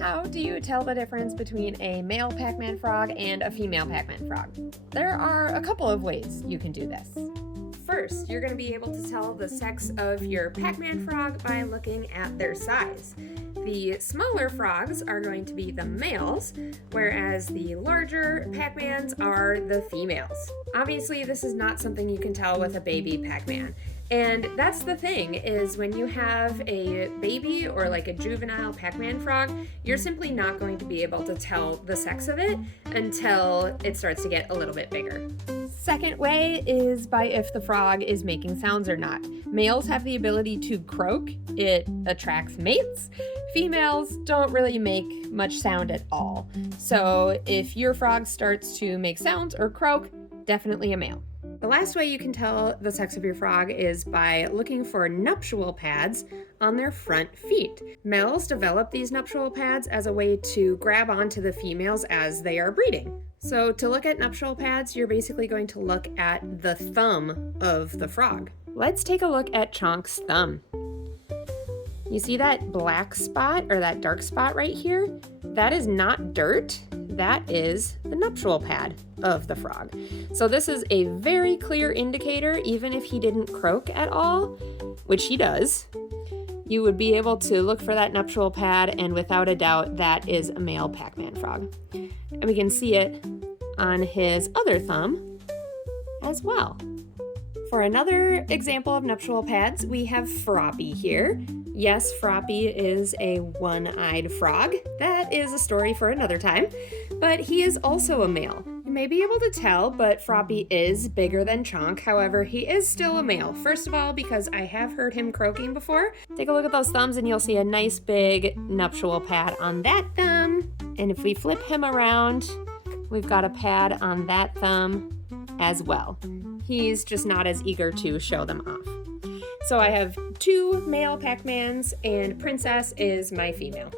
How do you tell the difference between a male pacman frog and a female pacman frog? There are a couple of ways you can do this. First, you're going to be able to tell the sex of your pacman frog by looking at their size. The smaller frogs are going to be the males, whereas the larger pacmans are the females. Obviously, this is not something you can tell with a baby pacman. And that's the thing, is when you have a baby or like a juvenile pacman frog, you're simply not going to be able to tell the sex of it until it starts to get a little bit bigger. Second way is by if the frog is making sounds or not. Males have the ability to croak. It attracts mates. Females don't really make much sound at all. So if your frog starts to make sounds or croak, definitely a male. The last way you can tell the sex of your frog is by looking for nuptial pads on their front feet. Males develop these nuptial pads as a way to grab onto the females as they are breeding. So to look at nuptial pads, you're basically going to look at the thumb of the frog. Let's take a look at Chonk's thumb. You see that black spot or that dark spot right here? That is not dirt. That is the nuptial pad of the frog. So this is a very clear indicator, even if he didn't croak at all, which he does. You would be able to look for that nuptial pad, and without a doubt, that is a male pacman frog. And we can see it on his other thumb as well. For another example of nuptial pads, we have Froppy here. Yes, Froppy is a one-eyed frog. That is a story for another time, but he is also a male. You may be able to tell, but Froppy is bigger than Chonk. However, he is still a male. First of all, because I have heard him croaking before. Take a look at those thumbs and you'll see a nice big nuptial pad on that thumb. And if we flip him around, we've got a pad on that thumb as well. He's just not as eager to show them off. So I have two male pacmans and Princess is my female.